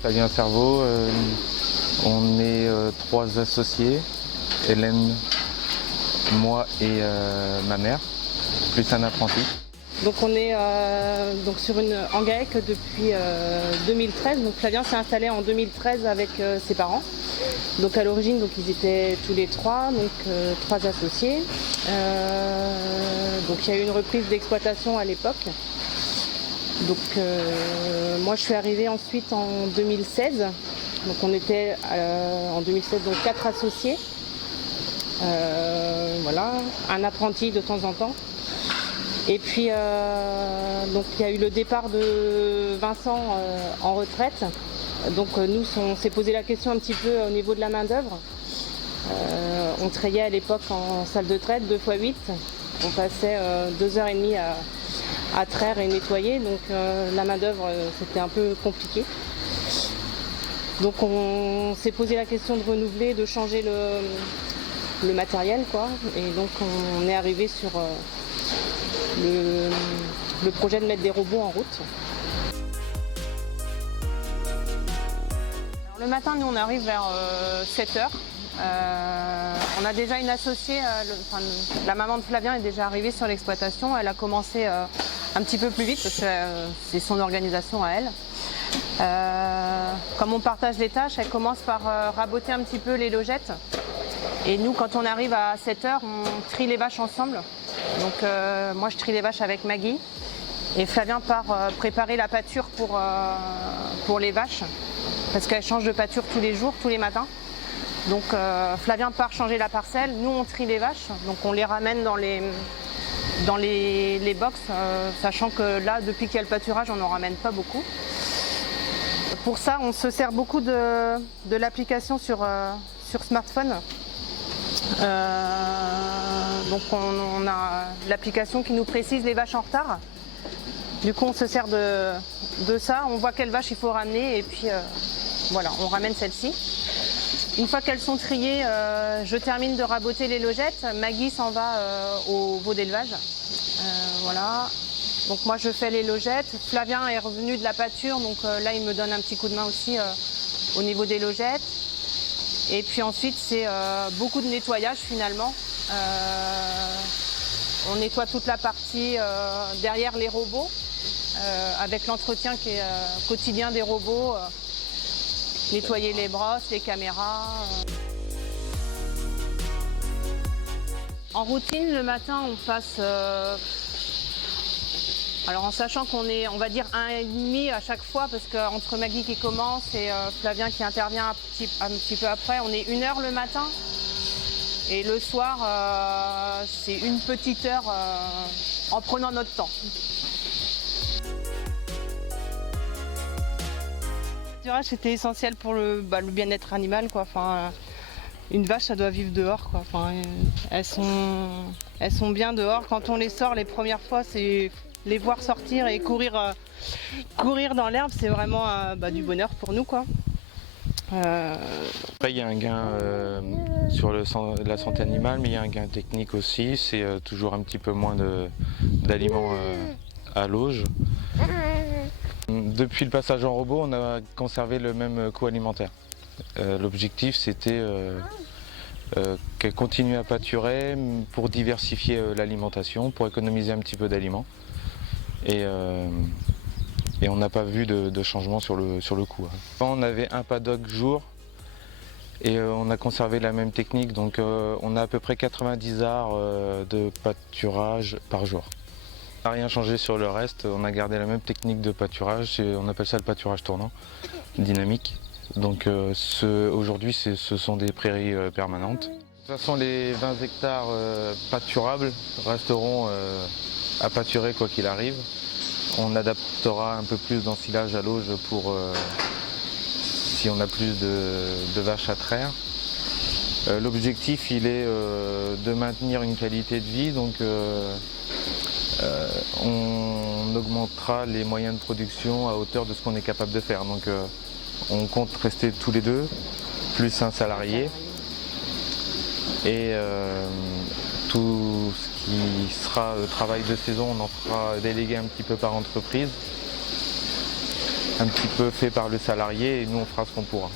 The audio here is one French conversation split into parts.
Flavien Cerveau, on est 3 associés, Hélène, moi et ma mère, plus un apprenti. Donc on est en GAEC depuis 2013. Donc Flavien s'est installé en 2013 avec ses parents. Donc à l'origine, ils étaient tous les 3, donc 3 associés. Donc il y a eu une reprise d'exploitation à l'époque. Donc moi je suis arrivée ensuite en 2016. Donc on était en 2016 donc 4 associés. Voilà, un apprenti de temps en temps. Et puis donc il y a eu le départ de Vincent en retraite. Donc nous on s'est posé la question un petit peu au niveau de la main d'œuvre. On trayait à l'époque en salle de traite 2x8. On passait 2h30 à traire et nettoyer, donc la main d'œuvre c'était un peu compliqué. Donc on s'est posé la question de renouveler, de changer le matériel quoi. Et donc on est arrivé sur le projet de mettre des robots en route. Alors, le matin, nous on arrive vers 7h. On a déjà une associée, la maman de Flavien est déjà arrivée sur l'exploitation. Elle a commencé un petit peu plus vite parce que c'est son organisation à elle. Comme on partage les tâches, elle commence par raboter un petit peu les logettes. Et nous, quand on arrive à 7h, on trie les vaches ensemble. Donc moi je trie les vaches avec Maggie et Flavien part préparer la pâture pour les vaches parce qu'elle change de pâture tous les jours, tous les matins. Donc Flavien part changer la parcelle, nous on trie les vaches, donc on les ramène dans les box, sachant que là depuis qu'il y a le pâturage on n'en ramène pas beaucoup. Pour ça on se sert beaucoup de l'application sur smartphone. Donc on a l'application qui nous précise les vaches en retard. Du coup on se sert de ça, on voit quelles vaches il faut ramener et puis voilà, on ramène celle-ci. Une fois qu'elles sont triées, je termine de raboter les logettes. Maggie s'en va au veau d'élevage. Voilà. Donc moi je fais les logettes. Flavien est revenu de la pâture, donc là il me donne un petit coup de main aussi au niveau des logettes. Et puis ensuite c'est beaucoup de nettoyage finalement. On nettoie toute la partie derrière les robots avec l'entretien qui est quotidien des robots. Nettoyer les brosses, les caméras. En routine, le matin, on passe. Alors en sachant qu'on est, on va dire, 1,5 à chaque fois, parce qu'entre Maggie qui commence et Flavien qui intervient un petit peu après, on est 1 heure le matin. Et le soir, c'est une petite heure en prenant notre temps. C'était essentiel pour le bien-être animal, quoi. Enfin, une vache, ça doit vivre dehors, quoi. Enfin, elles sont bien dehors. Quand on les sort les premières fois, c'est les voir sortir et courir dans l'herbe, c'est vraiment du bonheur pour nous, quoi. Après, il y a un gain sur la santé animale, mais il y a un gain technique aussi. C'est toujours un petit peu moins d'aliments à l'auge. Depuis le passage en robot, on a conservé le même coût alimentaire. L'objectif, c'était qu'elle continue à pâturer pour diversifier l'alimentation, pour économiser un petit peu d'aliments. Et on n'a pas vu de changement sur le coût. Avant, on avait un paddock jour et on a conservé la même technique. Donc on a à peu près 90 arts de pâturage par jour. On n'a rien changé sur le reste, on a gardé la même technique de pâturage, on appelle ça le pâturage tournant, dynamique. Donc aujourd'hui ce sont des prairies permanentes. De toute façon les 20 hectares pâturables resteront à pâturer quoi qu'il arrive. On adaptera un peu plus d'ensilage à l'auge pour si on a plus de vaches à traire. L'objectif il est de maintenir une qualité de vie, donc on augmentera les moyens de production à hauteur de ce qu'on est capable de faire. Donc on compte rester tous les deux, plus un salarié. Et tout ce qui sera travail de saison, on en fera déléguer un petit peu par entreprise. un petit peu fait par le salarié et nous on fera ce qu'on pourra.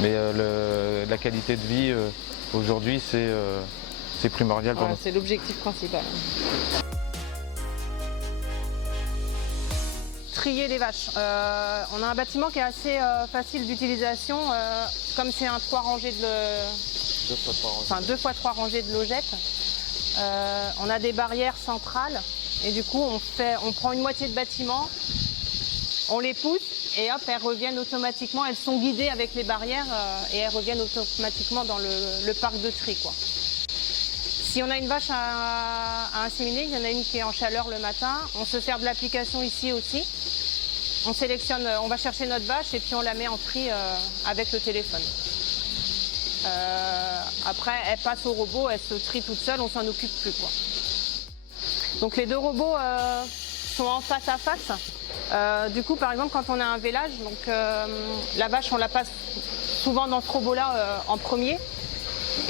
Mais la qualité de vie aujourd'hui c'est primordial pour nous. C'est l'objectif principal. Trier les vaches. On a un bâtiment qui est assez facile d'utilisation, comme c'est un 3 rangées de 2 fois 3 rangées de logettes. On a des barrières centrales et du coup on prend une moitié de bâtiment, on les pousse et hop, elles reviennent automatiquement, elles sont guidées avec les barrières et elles reviennent automatiquement dans le parc de tri, quoi. Si on a une vache à inséminer, il y en a une qui est en chaleur le matin, on se sert de l'application ici aussi. On sélectionne, on va chercher notre vache et puis on la met en tri avec le téléphone. Après, elle passe au robot, elle se trie toute seule, on s'en occupe plus, quoi. Donc les 2 robots sont en face à face. Du coup, par exemple, quand on a un vélage, donc la vache, on la passe souvent dans ce robot-là en premier.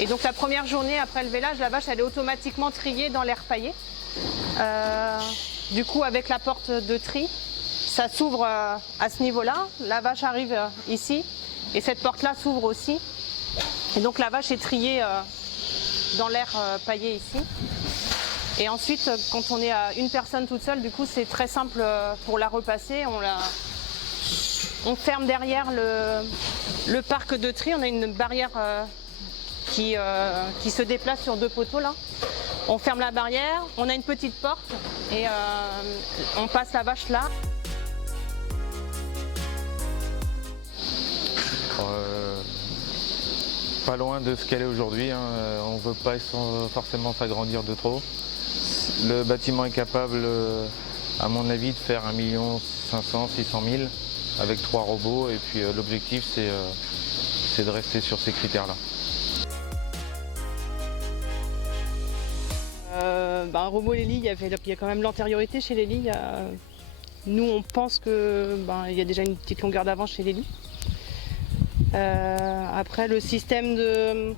Et donc la première journée après le vélage, la vache, elle est automatiquement triée dans l'air paillé. Du coup, avec la porte de tri, ça s'ouvre à ce niveau-là. La vache arrive ici et cette porte-là s'ouvre aussi. Et donc la vache est triée dans l'air paillé ici. Et ensuite, quand on est à une personne toute seule, du coup, c'est très simple pour la repasser. On ferme derrière le parc de tri. On a une barrière qui se déplace sur 2 poteaux là. On ferme la barrière, on a une petite porte et on passe la vache là. Pas loin de ce qu'elle est aujourd'hui, hein. On ne veut pas forcément s'agrandir de trop. Le bâtiment est capable, à mon avis, de faire 1 500 000, 600 000 avec 3 robots et puis l'objectif c'est de rester sur ces critères-là. Un robot Lely, il y a quand même l'antériorité chez Lely. Nous, on pense qu'il y a déjà une petite longueur d'avance chez Lely. Après, le système de...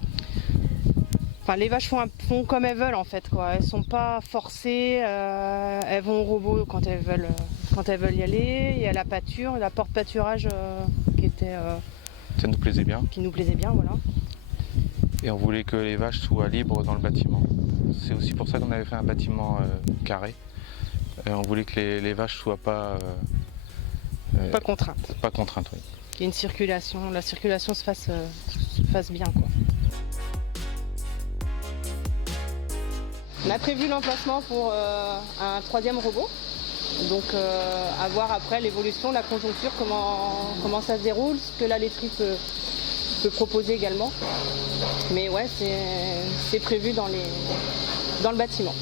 les vaches font comme elles veulent en fait, quoi. Elles sont pas forcées, elles vont au robot quand elles veulent y aller. Il y a la pâture, la porte pâturage ça nous plaisait bien. Qui nous plaisait bien, voilà. Et on voulait que les vaches soient libres dans le bâtiment. C'est aussi pour ça qu'on avait fait un bâtiment carré. On voulait que les vaches soient pas contraintes. Pas contraintes, oui. Il y a une circulation, la circulation se fasse bien, quoi. On a prévu l'emplacement pour un 3e robot. Donc à voir après l'évolution, la conjoncture, comment ça se déroule, ce que la laiterie peut proposer également. Mais ouais, c'est prévu dans le bâtiment.